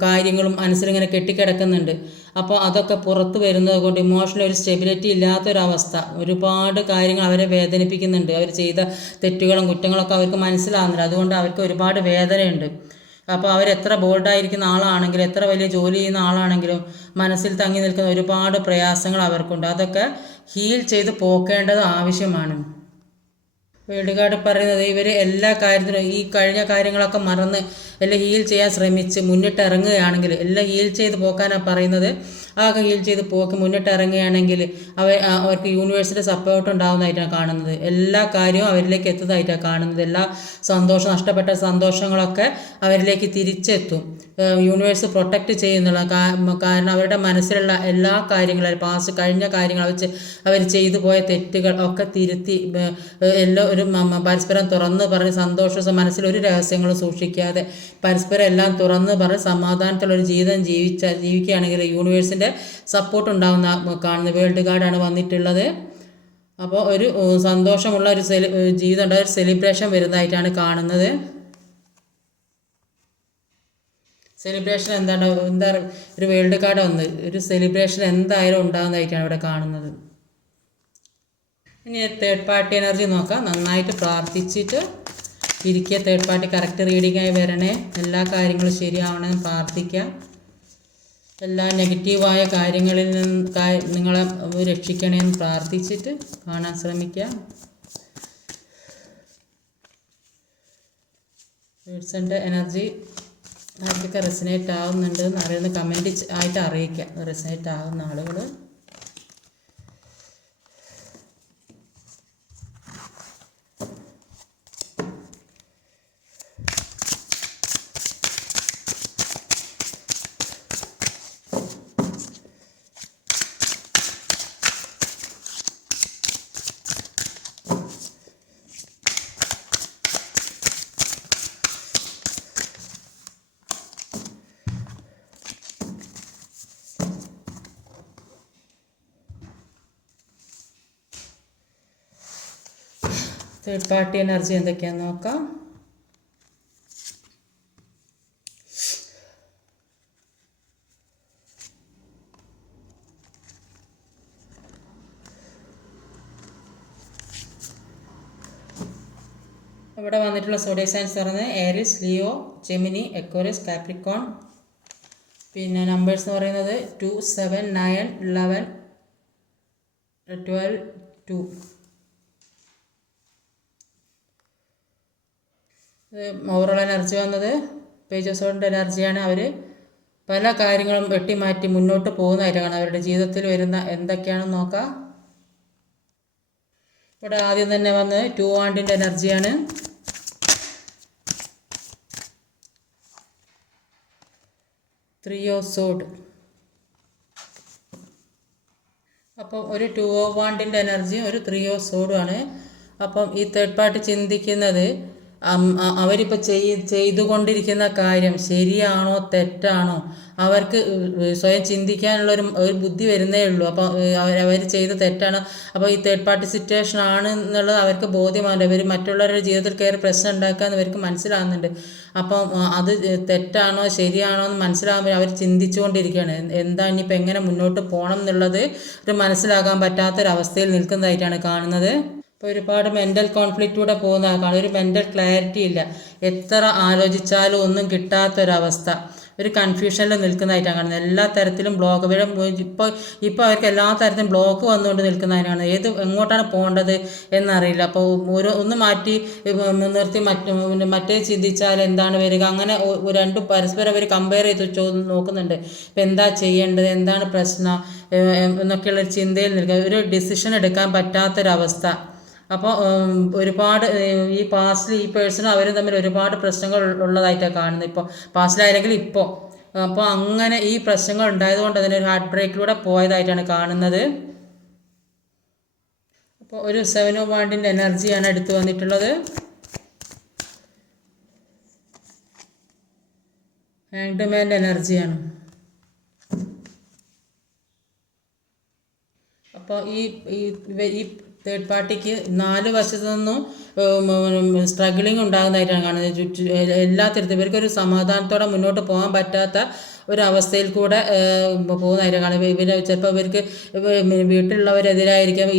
കാര്യങ്ങളും മനസ്സിലിങ്ങനെ കെട്ടിക്കിടക്കുന്നുണ്ട്. അപ്പോൾ അതൊക്കെ പുറത്ത് വരുന്നത് കൊണ്ട് ഇമോഷണൽ ഒരു സ്റ്റെബിലിറ്റി ഇല്ലാത്തൊരവസ്ഥ, ഒരുപാട് കാര്യങ്ങൾ അവരെ വേദനിപ്പിക്കുന്നുണ്ട്. അവർ ചെയ്ത തെറ്റുകളും കുറ്റങ്ങളൊക്കെ അവർക്ക് മനസ്സിലാകുന്നില്ല. അതുകൊണ്ട് അവർക്ക് ഒരുപാട് വേദനയുണ്ട്. അപ്പോൾ അവരെത്ര ബോൾഡായിരിക്കുന്ന ആളാണെങ്കിലും എത്ര വലിയ ജോലി ചെയ്യുന്ന ആളാണെങ്കിലും മനസ്സിൽ തങ്ങി നിൽക്കുന്ന ഒരുപാട് പ്രയാസങ്ങൾ അവർക്കുണ്ട്. അതൊക്കെ ഹീൽ ചെയ്ത് പോക്കേണ്ടത് ആവശ്യമാണ്. വേൾഡ് കാർഡ് പറയുന്നത് ഇവർ എല്ലാ കാര്യത്തിലും ഈ കഴിഞ്ഞ കാര്യങ്ങളൊക്കെ മറന്ന് എല്ലാം ഹീൽ ചെയ്യാൻ ശ്രമിച്ച് മുന്നിട്ട് ഇറങ്ങുകയാണെങ്കിൽ, എല്ലാം ഹീൽ ചെയ്ത് പോക്കാനാണ് പറയുന്നത്. ആകെ ഹീൽ ചെയ്ത് പോക്ക് മുന്നിട്ട് ഇറങ്ങുകയാണെങ്കിൽ അവർക്ക് യൂണിവേഴ്സിൻ്റെ സപ്പോർട്ട് ഉണ്ടാകുന്നതായിട്ടാണ് കാണുന്നത്. എല്ലാ കാര്യവും അവരിലേക്ക് എത്തുന്നതായിട്ടാണ് കാണുന്നത്. എല്ലാ നഷ്ടപ്പെട്ട സന്തോഷങ്ങളൊക്കെ അവരിലേക്ക് തിരിച്ചെത്തും. യൂണിവേഴ്സ് പ്രൊട്ടക്റ്റ് ചെയ്യുന്നുള്ള കാരണം അവരുടെ മനസ്സിലുള്ള എല്ലാ കാര്യങ്ങളും കഴിഞ്ഞ കാര്യങ്ങൾ അവർ ചെയ്തു പോയ തെറ്റുകൾ ഒക്കെ തിരുത്തി എല്ലാം ഒരു പരസ്പരം തുറന്ന് പറഞ്ഞ് സന്തോഷം മനസ്സിലൊരു രഹസ്യങ്ങളും സൂക്ഷിക്കാതെ പരസ്പരം എല്ലാം തുറന്ന് പറഞ്ഞ് സമാധാനത്തിലൊരു ജീവിതം ജീവിക്കുകയാണെങ്കിൽ യൂണിവേഴ്സിൻ്റെ സപ്പോർട്ട് ഉണ്ടാകുന്ന കാണുന്ന വേൾഡ് കാർഡാണ് വന്നിട്ടുള്ളത്. അപ്പോൾ ഒരു സന്തോഷമുള്ള ഒരു ജീവിതം ഉണ്ടായ ഒരു സെലിബ്രേഷൻ വരുന്നതായിട്ടാണ് കാണുന്നത്. സെലിബ്രേഷൻ എന്താ ഒരു വേൾഡ് കാർഡ് വന്ന് ഒരു സെലിബ്രേഷൻ എന്തായാലും ഉണ്ടാകുന്നതായിട്ടാണ് ഇവിടെ കാണുന്നത്. ഇനി തേർഡ് പാർട്ടി എനർജി നോക്കാം. നന്നായിട്ട് പ്രാർത്ഥിച്ചിട്ട് ഇരിക്കുക. തേർഡ് പാർട്ടി കറക്റ്റ് റീഡിങ്ങായി വരണേ. എല്ലാ കാര്യങ്ങളും ശരിയാവണമെന്ന് പ്രാർത്ഥിക്കുക. എല്ലാ നെഗറ്റീവായ കാര്യങ്ങളിൽ നിന്ന് നിങ്ങളെ രക്ഷിക്കണമെന്ന് പ്രാർത്ഥിച്ചിട്ട് കാണാൻ ശ്രമിക്കുക. പേഴ്സൻ്റെ എനർജി ആർക്കൊക്കെ റെസിനേറ്റ് ആകുന്നുണ്ട് എന്ന് അറിയുന്ന കമൻറ്റ് ആയിട്ട് അറിയിക്കുക. റെസിനേറ്റ് ആകുന്ന ആളുകൾ. തേർഡ് പാർട്ടി എനർജി എന്തൊക്കെയാണെന്ന് നോക്കാം. ഇവിടെ വന്നിട്ടുള്ള സോഡിയക് സൈൻസ് പറയുന്നത് ഏരിസ്, ലിയോ, ജെമിനി, എക്വേറിയസ്, കാപ്രിക്കോൺ. പിന്നെ നമ്പേഴ്സ് എന്ന് പറയുന്നത് 2, 7, 9, 11, 12, 2. ഓവറോൾ എനർജി വന്നത് പേജ് ഓഫ് സോഡിൻ്റെ എനർജിയാണ്. അവർ പല കാര്യങ്ങളും വെട്ടിമാറ്റി മുന്നോട്ട് പോകുന്നതായിട്ടാണ് അവരുടെ ജീവിതത്തിൽ വരുന്ന എന്തൊക്കെയാണെന്ന് നോക്കാം. ഇവിടെ ആദ്യം തന്നെ വന്ന് 2 വാണ്ടിൻ്റെ എനർജിയാണ്. Three of സോഡ്. അപ്പം ഒരു 2 ഓഫ് വാണ്ടിൻ്റെ എനർജിയും ഒരു 3 ഓഫ് സോഡുമാണ്. അപ്പം ഈ തേർഡ് പാർട്ടി ചിന്തിക്കുന്നത് അവരിപ്പോൾ ചെയ്തുകൊണ്ടിരിക്കുന്ന കാര്യം ശരിയാണോ തെറ്റാണോ അവർക്ക് സ്വയം ചിന്തിക്കാനുള്ളൊരു ബുദ്ധി വരുന്നേ ഉള്ളൂ. അപ്പോൾ അവർ ചെയ്ത് തെറ്റാണ്. അപ്പോൾ ഈ തേർഡ് പാർട്ടി സിറ്റുവേഷൻ ആണ് എന്നുള്ളത് അവർക്ക് ബോധ്യമാവില്ല. ഇവർ മറ്റുള്ളവരുടെ ജീവിതത്തിൽ കയറി പ്രശ്നം ഉണ്ടാക്കാമെന്ന് ഇവർക്ക് മനസ്സിലാകുന്നുണ്ട്. അപ്പം അത് തെറ്റാണോ ശരിയാണോ എന്ന് മനസ്സിലാകുമ്പോൾ അവർ ചിന്തിച്ചുകൊണ്ടിരിക്കുകയാണ്. എന്താ ഇനിയിപ്പോൾ എങ്ങനെ മുന്നോട്ട് പോകണം എന്നുള്ളത് ഒരു മനസ്സിലാക്കാൻ പറ്റാത്തൊരവസ്ഥയിൽ നിൽക്കുന്നതായിട്ടാണ് കാണുന്നത്. ഇപ്പോൾ ഒരുപാട് മെൻ്റൽ കോൺഫ്ലിക്റ്റിലൂടെ പോകുന്ന ആൾക്കാണ്. ഒരു മെൻ്റൽ ക്ലാരിറ്റി ഇല്ല. എത്ര ആലോചിച്ചാലും ഒന്നും കിട്ടാത്തൊരവസ്ഥ, ഒരു കൺഫ്യൂഷനിൽ നിൽക്കുന്നതായിട്ടാണ് കാണുന്നത്. എല്ലാ തരത്തിലും ബ്ലോക്ക് ഇപ്പോൾ അവർക്ക് എല്ലാ തരത്തിലും ബ്ലോക്ക് വന്നുകൊണ്ട് നിൽക്കുന്നതിനാണ്. എങ്ങോട്ടാണ് പോകേണ്ടത് എന്നറിയില്ല. അപ്പോൾ ഒന്ന് മാറ്റി നിർത്തി മറ്റേ ചിന്തിച്ചാൽ എന്താണ് വരിക, അങ്ങനെ രണ്ടും പരസ്പരം അവർ കമ്പയർ ചെയ്ത് നോക്കുന്നുണ്ട്. ഇപ്പം എന്താ ചെയ്യേണ്ടത്, എന്താണ് പ്രശ്നം എന്നൊക്കെയുള്ള ചിന്തയിൽ നിൽക്കുക. ഒരു ഡിസിഷൻ എടുക്കാൻ പറ്റാത്തൊരവസ്ഥ. അപ്പോൾ ഒരുപാട് ഈ പാസ്റ്റിൽ ഈ പേഴ്സണും അവരും തമ്മിൽ ഒരുപാട് പ്രശ്നങ്ങൾ ഉള്ളതായിട്ടാണ് കാണുന്നത്. ഇപ്പോൾ പാസ്റ്റിലായില്ലെങ്കിൽ ഇപ്പോൾ. അപ്പോൾ അങ്ങനെ ഈ പ്രശ്നങ്ങൾ ഉണ്ടായതുകൊണ്ട് തന്നെ ഒരു ഹാർട്ട് ബ്രേക്കിലൂടെ പോയതായിട്ടാണ് കാണുന്നത്. അപ്പോൾ ഒരു 7 ഓഫ് വാണ്ടിൻ്റെ എനർജിയാണ് എടുത്തു വന്നിട്ടുള്ളത്. ഹാങ്ഡ് മാൻ്റെ എനർജിയാണ്. അപ്പോൾ ഈ തേർഡ് പാർട്ടിക്ക് 4 വശത്തു നിന്നും സ്ട്രഗിളിങ് ഉണ്ടാകുന്നതായിട്ടാണ് കാണുന്നത്. എല്ലാ തരത്തിലും ഇവർക്കൊരു സമാധാനത്തോടെ മുന്നോട്ട് പോകാൻ പറ്റാത്ത ഒരവസ്ഥയിൽ കൂടെ പോകുന്നതായിട്ടാണ് കാണുന്നത്. ചിലപ്പോൾ ഇവർക്ക് വീട്ടിലുള്ളവരെതിരായിരിക്കാം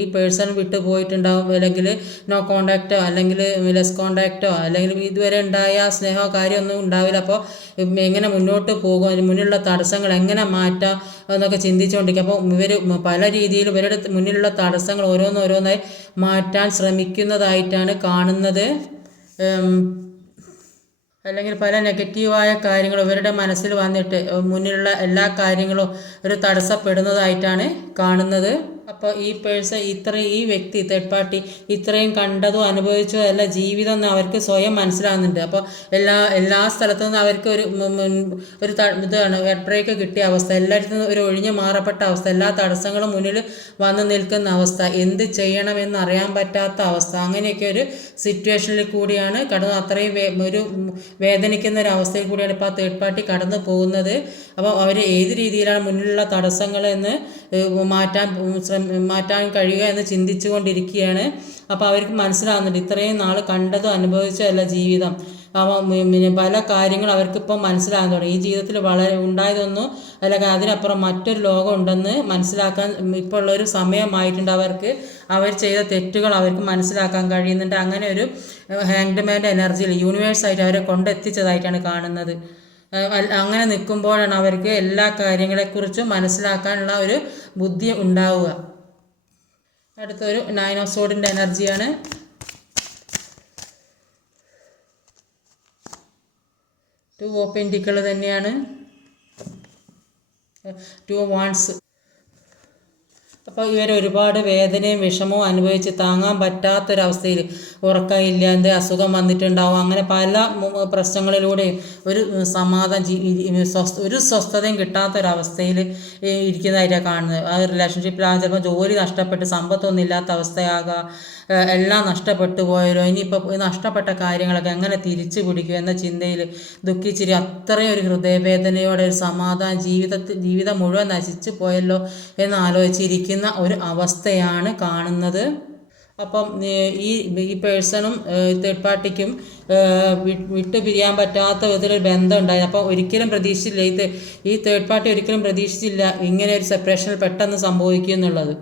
ഈ പേഴ്സൺ വിട്ടു പോയിട്ടുണ്ടാവും, അല്ലെങ്കിൽ നോ കോണ്ടാക്റ്റോ അല്ലെങ്കിൽ ലെസ് കോണ്ടാക്റ്റോ അല്ലെങ്കിൽ ഇതുവരെ ഉണ്ടായ സ്നേഹമോ കാര്യമൊന്നും ഉണ്ടാവില്ല. അപ്പോൾ എങ്ങനെ മുന്നോട്ട് പോകും, മുന്നിലുള്ള തടസ്സങ്ങൾ എങ്ങനെ മാറ്റാം എന്നൊക്കെ ചിന്തിച്ചുകൊണ്ടിരിക്കും. അപ്പോൾ ഇവർ പല രീതിയിലും ഇവരുടെ മുന്നിലുള്ള തടസ്സങ്ങൾ ഓരോന്നോരോന്നായി മാറ്റാൻ ശ്രമിക്കുന്നതായിട്ടാണ് കാണുന്നത്. അല്ലെങ്കിൽ പല നെഗറ്റീവായ കാര്യങ്ങളും ഇവരുടെ മനസ്സിൽ വന്നിട്ട് മുന്നിലുള്ള എല്ലാ കാര്യങ്ങളും ഒരു തടസ്സപ്പെടുന്നതായിട്ടാണ് കാണുന്നത്. അപ്പോൾ ഈ ഈ വ്യക്തി തേർഡ് പാർട്ടി ഇത്രയും കണ്ടതും അനുഭവിച്ചതും അല്ല ജീവിതം എന്ന് അവർക്ക് സ്വയം മനസ്സിലാകുന്നുണ്ട്. അപ്പോൾ എല്ലാ സ്ഥലത്തു നിന്നും അവർക്ക് ഒരു ഇതാണ് ഹെഡ് ബ്രേക്ക് കിട്ടിയ അവസ്ഥ, എല്ലായിടത്തും ഒരു ഒഴിഞ്ഞു മാറപ്പെട്ട അവസ്ഥ, എല്ലാ തടസ്സങ്ങളും മുന്നിൽ വന്നു നിൽക്കുന്ന അവസ്ഥ, എന്ത് ചെയ്യണമെന്ന് അറിയാൻ പറ്റാത്ത അവസ്ഥ, അങ്ങനെയൊക്കെ ഒരു സിറ്റുവേഷനിൽ കൂടിയാണ് അത്രയും ഒരു വേദനിക്കുന്ന ഒരു അവസ്ഥയിൽ കൂടിയാണ് ഇപ്പോൾ ആ തേർഡ് പാർട്ടി കടന്നു പോകുന്നത്. അപ്പോൾ അവർ ഏത് രീതിയിലാണ് മുന്നിലുള്ള തടസ്സങ്ങളെന്ന് മാറ്റാൻ കഴിയുക എന്ന് ചിന്തിച്ചു കൊണ്ടിരിക്കുകയാണ്. അപ്പോൾ അവർക്ക് മനസ്സിലാകുന്നുണ്ട് ഇത്രയും നാൾ കണ്ടതും അനുഭവിച്ചതല്ല ജീവിതം. അപ്പോൾ പല കാര്യങ്ങളും അവർക്കിപ്പോൾ മനസ്സിലാകാൻ തുടങ്ങി. ഈ ജീവിതത്തിൽ വളരെ ഉണ്ടായതൊന്നും അല്ലെങ്കിൽ അതിനപ്പുറം മറ്റൊരു ലോകം ഉണ്ടെന്ന് മനസ്സിലാക്കാൻ ഇപ്പോൾ ഉള്ളൊരു സമയമായിട്ടുണ്ട് അവർക്ക്. അവർ ചെയ്ത തെറ്റുകൾ അവർക്ക് മനസ്സിലാക്കാൻ കഴിയുന്നുണ്ട്. അങ്ങനെ ഒരു ഹാങ്ഡ്മാൻ്റെ എനർജിയിൽ യൂണിവേഴ്സായിട്ട് അവരെ കൊണ്ടെത്തിച്ചതായിട്ടാണ് കാണുന്നത്. അങ്ങനെ നിൽക്കുമ്പോഴാണ് അവർക്ക് എല്ലാ കാര്യങ്ങളെക്കുറിച്ചും മനസ്സിലാക്കാനുള്ള ഒരു ബുദ്ധി ഉണ്ടാവുക. അടുത്തൊരു 9 ഓഫ് സോർഡിൻ്റെ എനർജിയാണ്. 2 ഓഫ് പെന്റിക്കിൾ തന്നെയാണ്. 2 ഓഫ് വാണ്ട്സ്. അപ്പോൾ ഇവർ ഒരുപാട് വേദനയും വിഷമവും അനുഭവിച്ച് താങ്ങാൻ പറ്റാത്തൊരവസ്ഥയിൽ ഉറക്കമില്ലാതെ അസുഖം വന്നിട്ടുണ്ടാവും. അങ്ങനെ പല പ്രശ്നങ്ങളിലൂടെയും ഒരു സ്വസ്ഥതയും കിട്ടാത്തൊരവസ്ഥയിൽ ഇരിക്കുന്നതായിട്ടാണ് കാണുന്നത്. ആ റിലേഷൻഷിപ്പിലാകും ചിലപ്പോൾ ജോലി നഷ്ടപ്പെട്ട് സമ്പത്തൊന്നും ഇല്ലാത്ത അവസ്ഥയാകാം, എല്ലാം നഷ്ടപ്പെട്ടു പോയാലോ, ഇനിയിപ്പോൾ നഷ്ടപ്പെട്ട കാര്യങ്ങളൊക്കെ എങ്ങനെ തിരിച്ചു പിടിക്കും എന്ന ചിന്തയിൽ ദുഃഖിച്ചിരി അത്രയും ഒരു ഹൃദയവേദനയോടെ ഒരു ജീവിതം മുഴുവൻ നശിച്ചു പോയല്ലോ എന്നാലോചിച്ചിരിക്കുന്ന ഒരു അവസ്ഥയാണ് കാണുന്നത്. അപ്പം ഈ പേഴ്സണും തേർഡ് പാർട്ടിക്കും വിട്ടു പിരിയാൻ പറ്റാത്ത വിധത്തിലൊരു ബന്ധം ഉണ്ടായി. അപ്പോൾ ഒരിക്കലും പ്രതീക്ഷിച്ചില്ല, ഈ തേർഡ് പാർട്ടി ഒരിക്കലും പ്രതീക്ഷിച്ചില്ല ഇങ്ങനെ ഒരു സെപ്പറേഷൻ പെട്ടെന്ന് സംഭവിക്കും എന്നുള്ളത്.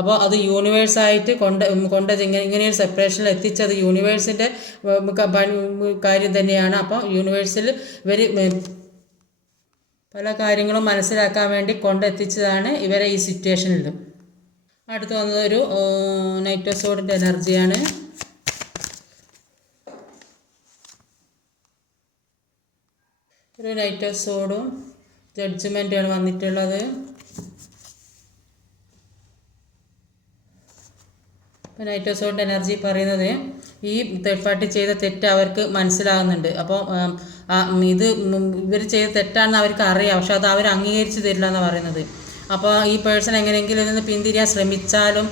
അപ്പോൾ അത് യൂണിവേഴ്സായിട്ട് ഇങ്ങനെയൊരു സെപ്പറേഷനിൽ എത്തിച്ചത് യൂണിവേഴ്സിൻ്റെ കാര്യം തന്നെയാണ്. അപ്പോൾ യൂണിവേഴ്സിൽ ഇവർ പല കാര്യങ്ങളും മനസ്സിലാക്കാൻ വേണ്ടി കൊണ്ടെത്തിച്ചതാണ് ഇവരെ ഈ സിറ്റുവേഷനിൽ. അടുത്ത് വന്നത് ഒരു നൈറ്റ് ഓഫ് സോർഡിൻ്റെ എനർജിയാണ്. ഒരു നൈറ്റ് ഓഫ് സോർഡും ജഡ്ജ്മെൻറ്റാണ് വന്നിട്ടുള്ളത്. നൈറ്റ് ഓഫ് സോർഡിൻ്റെ എനർജി പറയുന്നത് ഈ തേർഡ് പാർട്ടി ചെയ്ത തെറ്റ് അവർക്ക് മനസ്സിലാകുന്നുണ്ട്. അപ്പോൾ ഇവർ ചെയ്ത തെറ്റാണെന്ന് അവർക്ക് അറിയാം, പക്ഷെ അത് അവർ അംഗീകരിച്ച് തരില്ല എന്നാണ് പറയുന്നത്. അപ്പോൾ ഈ പേഴ്സൺ എങ്ങനെയെങ്കിലും ഇതിൽ നിന്ന് പിന്തിരിയാൻ ശ്രമിച്ചാലും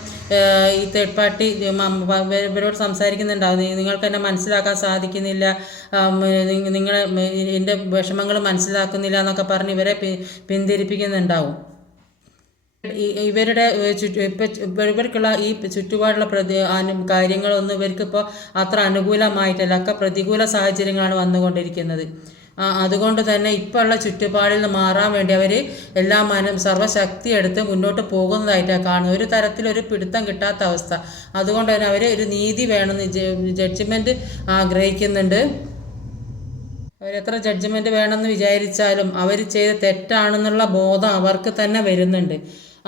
ഈ തേർഡ് പാർട്ടി ഇവരോട് സംസാരിക്കുന്നുണ്ടാവും, നിങ്ങൾക്ക് എന്നെ മനസ്സിലാക്കാൻ സാധിക്കുന്നില്ല, നിങ്ങളെ എൻ്റെ വിഷമങ്ങൾ മനസ്സിലാക്കുന്നില്ല എന്നൊക്കെ പറഞ്ഞ് ഇവരെ പിന്തിരിപ്പിക്കുന്നുണ്ടാവും. ഇവർക്കുള്ള ഈ ചുറ്റുപാടുള്ള കാര്യങ്ങളൊന്നും ഇവർക്കിപ്പോൾ അത്ര അനുകൂലമായിട്ടല്ല, ഒക്കെ പ്രതികൂല സാഹചര്യങ്ങളാണ് വന്നുകൊണ്ടിരിക്കുന്നത്. അതുകൊണ്ട് തന്നെ ഇപ്പോൾ ഉള്ള ചുറ്റുപാടിൽ നിന്ന് മാറാൻ വേണ്ടി അവർ സർവ്വശക്തി എടുത്ത് മുന്നോട്ട് പോകുന്നതായിട്ടാണ് കാണുന്നത്. ഒരു തരത്തിലൊരു പിടുത്തം കിട്ടാത്ത അവസ്ഥ. അതുകൊണ്ട് തന്നെ അവർ ഒരു നീതി വേണമെന്ന് ജഡ്ജ്മെൻറ്റ് ആഗ്രഹിക്കുന്നുണ്ട്. അവരെത്ര ജഡ്ജ്മെൻറ്റ് വേണമെന്ന് വിചാരിച്ചാലും അവർ ചെയ്ത തെറ്റാണെന്നുള്ള ബോധം അവർക്ക് തന്നെ വരുന്നുണ്ട്.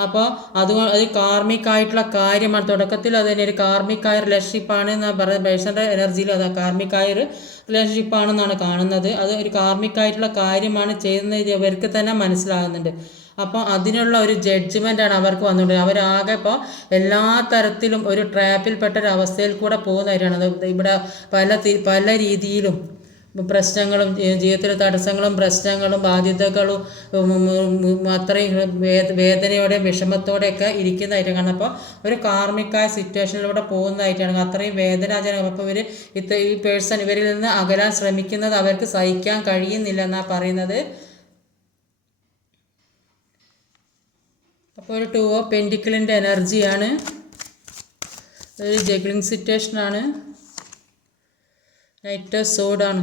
അപ്പോൾ അതുകൊണ്ട് അത് കാർമികമായിട്ടുള്ള കാര്യമാണ്. തുടക്കത്തിൽ അത് തന്നെ ഒരു കാർമികമായ റിലേഷൻഷിപ്പാണ് എന്നാണ് പറയുന്നത്. പേഴ്സൻ്റെ എനർജിയിൽ അത് കാർമികമായ ഒരു റിലേഷൻഷിപ്പാണെന്നാണ് കാണുന്നത്. അത് ഒരു കാർമികമായിട്ടുള്ള കാര്യമാണ് ചെയ്യുന്നത് ഇവർക്ക് തന്നെ മനസ്സിലാകുന്നുണ്ട്. അപ്പോൾ അതിനുള്ള ഒരു ജഡ്ജ്മെൻറ്റാണ് അവർക്ക് വന്നുകൊണ്ട് അവരാകെ ഇപ്പോൾ എല്ലാ തരത്തിലും ഒരു ട്രാപ്പിൽപ്പെട്ടൊരവസ്ഥയിൽ കൂടെ പോകുന്നവരാണ്. അത് ഇവിടെ പല രീതിയിലും പ്രശ്നങ്ങളും ജീവിതത്തിലെ തടസ്സങ്ങളും പ്രശ്നങ്ങളും ബാധ്യതകളും അത്രയും വേദനയോടെയും വിഷമത്തോടെയൊക്കെ ഇരിക്കുന്നതായിട്ട് കാണുന്നത്. അപ്പോൾ ഒരു കാർമികമായ സിറ്റുവേഷനിലൂടെ പോകുന്നതായിട്ടാണ് അത്രയും വേദനാജനകം. അപ്പോൾ ഈ പേഴ്സൺ ഇവരിൽ നിന്ന് അകലാൻ ശ്രമിക്കുന്നത് അവർക്ക് സഹിക്കാൻ കഴിയുന്നില്ല എന്നാണ് പറയുന്നത്. അപ്പോൾ ഒരു 2 ഓഫ് പെന്റിക്കിളിൻ്റെ എനർജിയാണ്. ഒരു ജഗ്ലിംഗ് സിറ്റുവേഷനാണ്. നൈറ്റ് ഓഫ് സോർഡാണ്.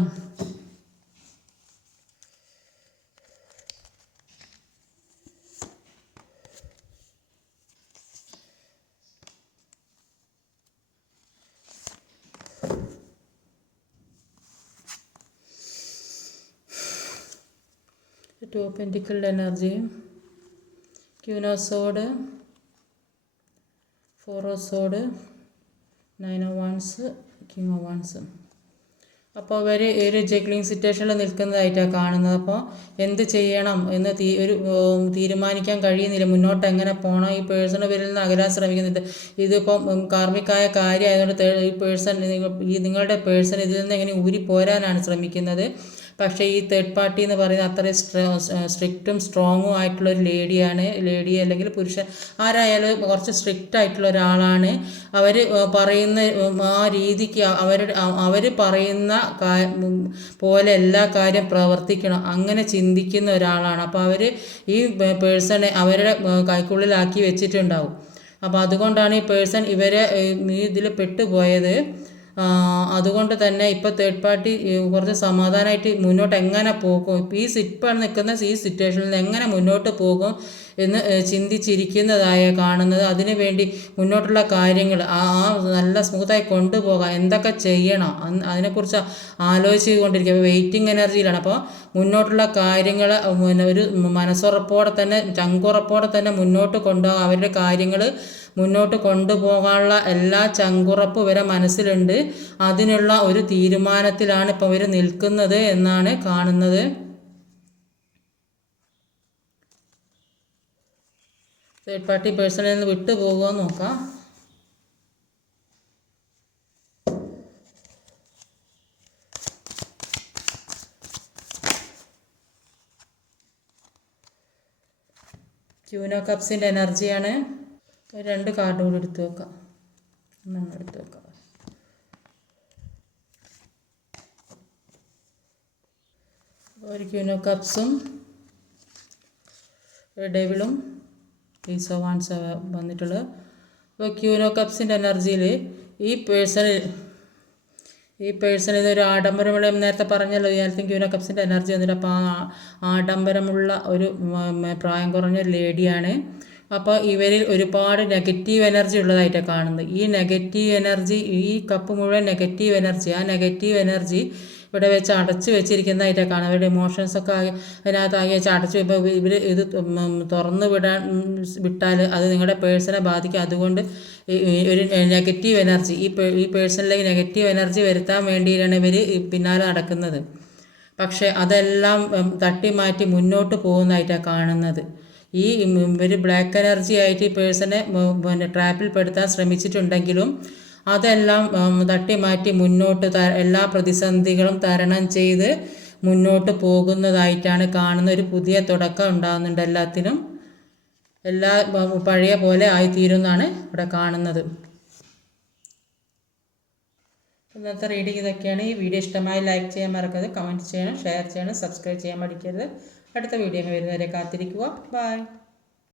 ടു ഓഫ് പെന്റിക്കിളിൻ്റെ energy, queen of sword, 4 of sword, 9 of wands, king of wands. അപ്പോൾ അവർ ഒരു ജഗ്ലിംഗ് സിറ്റുവേഷനിൽ നിൽക്കുന്നതായിട്ടാണ് കാണുന്നത്. അപ്പോൾ എന്ത് ചെയ്യണം എന്ന് തീരുമാനിക്കാൻ കഴിയുന്നില്ല. മുന്നോട്ട് എങ്ങനെ പോകണം, ഈ പേഴ്സൺ ഇവരിൽ നിന്ന് അകലാൻ ശ്രമിക്കുന്നുണ്ട്. ഇതിപ്പം കാർമികമായ കാര്യമായതുകൊണ്ട് നിങ്ങളുടെ പേഴ്സൺ ഇതിൽ നിന്ന് എങ്ങനെ ഊരി പോരാനാണ് ശ്രമിക്കുന്നത്. പക്ഷേ ഈ തേർഡ് പാർട്ടി എന്ന് പറയുന്നത് അത്രയും സ്ട്രിക്റ്റും സ്ട്രോങ്ങും ആയിട്ടുള്ള ഒരു ലേഡി അല്ലെങ്കിൽ പുരുഷൻ ആരായാലും കുറച്ച് സ്ട്രിക്റ്റ് ആയിട്ടുള്ള ഒരാളാണ്. അവർ പറയുന്ന ആ രീതിക്ക് അവർ പറയുന്ന പോലെ എല്ലാ കാര്യം പ്രവർത്തിക്കണം, അങ്ങനെ ചിന്തിക്കുന്ന ഒരാളാണ്. അപ്പോൾ അവർ ഈ പേഴ്സണെ അവരുടെ കൈക്കുള്ളിലാക്കി വെച്ചിട്ടുണ്ടാവും. അപ്പോൾ അതുകൊണ്ടാണ് ഈ പേഴ്സൺ ഇവരെ ഇതിൽ പെട്ടുപോയത്. അതുകൊണ്ട് തന്നെ ഇപ്പോൾ തേർഡ് പാർട്ടി കുറച്ച് സമാധാനമായിട്ട് മുന്നോട്ട് എങ്ങനെ പോകും, ഇപ്പോൾ നിൽക്കുന്ന ഈ സിറ്റുവേഷനിൽ നിന്ന് എങ്ങനെ മുന്നോട്ട് പോകും എന്ന് ചിന്തിച്ചിരിക്കുന്നതായ കാണുന്നത്. അതിനു വേണ്ടി മുന്നോട്ടുള്ള കാര്യങ്ങൾ നല്ല സ്മൂത്തായി കൊണ്ടുപോകാം, എന്തൊക്കെ ചെയ്യണം അതിനെക്കുറിച്ച് ആലോചിച്ച് കൊണ്ടിരിക്കുക. അപ്പോൾ വെയിറ്റിംഗ് എനർജിയിലാണ്. അപ്പോൾ മുന്നോട്ടുള്ള കാര്യങ്ങൾ ഒരു മനസ്സുറപ്പോടെ തന്നെ ചങ്കുറപ്പോടെ തന്നെ മുന്നോട്ട് കൊണ്ടുപോകാം. അവരുടെ കാര്യങ്ങൾ മുന്നോട്ട് കൊണ്ടുപോകാനുള്ള എല്ലാ ചങ്കുറപ്പും ഇവരെ മനസ്സിലുണ്ട്. അതിനുള്ള ഒരു തീരുമാനത്തിലാണ് ഇപ്പോൾ ഇവർ നിൽക്കുന്നത് എന്നാണ് കാണുന്നത്. തേർഡ് പാർട്ടി പേഴ്സണിൽ നിന്ന് വിട്ടു പോകുമോ നോക്കാം. ക്യൂൻ ഓഫ് കപ്സിൻ്റെ എനർജിയാണ്. 2 കാർഡ് കൂടി എടുത്ത് വെക്കാം. എടുത്ത് വെക്കാം. ഒരു ക്യൂൻ ഓഫ് കപ്സും ഡെവിളും ഈസ് ഓഫ് വാൻസ് വന്നിട്ടുള്ളത്. അപ്പോൾ ക്യൂൻ ഓഫ് കപ്സിൻ്റെ എനർജിയിൽ ഈ പേഴ്സൺ ഇതൊരു ആഡംബരമുള്ള, നേരത്തെ പറഞ്ഞല്ലോ നേരത്തെ ക്യൂൻ ഓഫ് കപ്സിൻ്റെ എനർജി വന്നിട്ട്. അപ്പോൾ ആഡംബരമുള്ള ഒരു പ്രായം കുറഞ്ഞ ഒരു ലേഡിയാണ്. അപ്പോൾ ഇവരിൽ ഒരുപാട് നെഗറ്റീവ് എനർജി ഉള്ളതായിട്ടാണ് കാണുന്നത്. ഈ നെഗറ്റീവ് എനർജി, ഈ കപ്പ് മുഴുവൻ നെഗറ്റീവ് എനർജി, ആ നെഗറ്റീവ് എനർജി ഇവിടെ വെച്ച് അടച്ചു വെച്ചിരിക്കുന്നതായിട്ടാണ് കാണുന്നത്. അവരുടെ ഇമോഷൻസൊക്കെ അതിനകത്താകെ വെച്ച് അടച്ചു. ഇപ്പോൾ ഇവർ ഇത് തുറന്നു വിട്ടാൽ അത് നിങ്ങളുടെ പേഴ്സണെ ബാധിക്കും. അതുകൊണ്ട് ഒരു നെഗറ്റീവ് എനർജി ഈ പേഴ്സണിലേക്ക് നെഗറ്റീവ് എനർജി വരുത്താൻ വേണ്ടിയിട്ടാണ് ഇവർ പിന്നാലെ നടക്കുന്നത്. പക്ഷേ അതെല്ലാം തട്ടി മാറ്റി മുന്നോട്ട് പോകുന്നതായിട്ടാണ് കാണുന്നത്. ഇവർ ബ്ലാക്ക് എനർജി ആയിട്ട് ഈ പേഴ്സണെ ട്രാപ്പിൽ പെടുത്താൻ ശ്രമിച്ചിട്ടുണ്ടെങ്കിലും അതെല്ലാം തട്ടി മാറ്റി മുന്നോട്ട് എല്ലാ പ്രതിസന്ധികളും തരണം ചെയ്ത് മുന്നോട്ട് പോകുന്നതായിട്ടാണ് കാണുന്ന. ഒരു പുതിയ തുടക്കം ഉണ്ടാകുന്നുണ്ട് എല്ലാത്തിനും. പഴയ പോലെ ആയിത്തീരുമെന്നാണ് ഇവിടെ കാണുന്നത്. ഇന്നത്തെ റീഡിങ് ഇതൊക്കെയാണ്. ഈ വീഡിയോ ഇഷ്ടമായി ലൈക്ക് ചെയ്യാൻ മറക്കരുത്, കമൻറ്റ് ചെയ്യണം, ഷെയർ ചെയ്യണം, സബ്സ്ക്രൈബ് ചെയ്യാൻ മടിക്കരുത്. അടുത്ത വീഡിയോ വരുന്നവരെ കാത്തിരിക്കുക. ബൈ.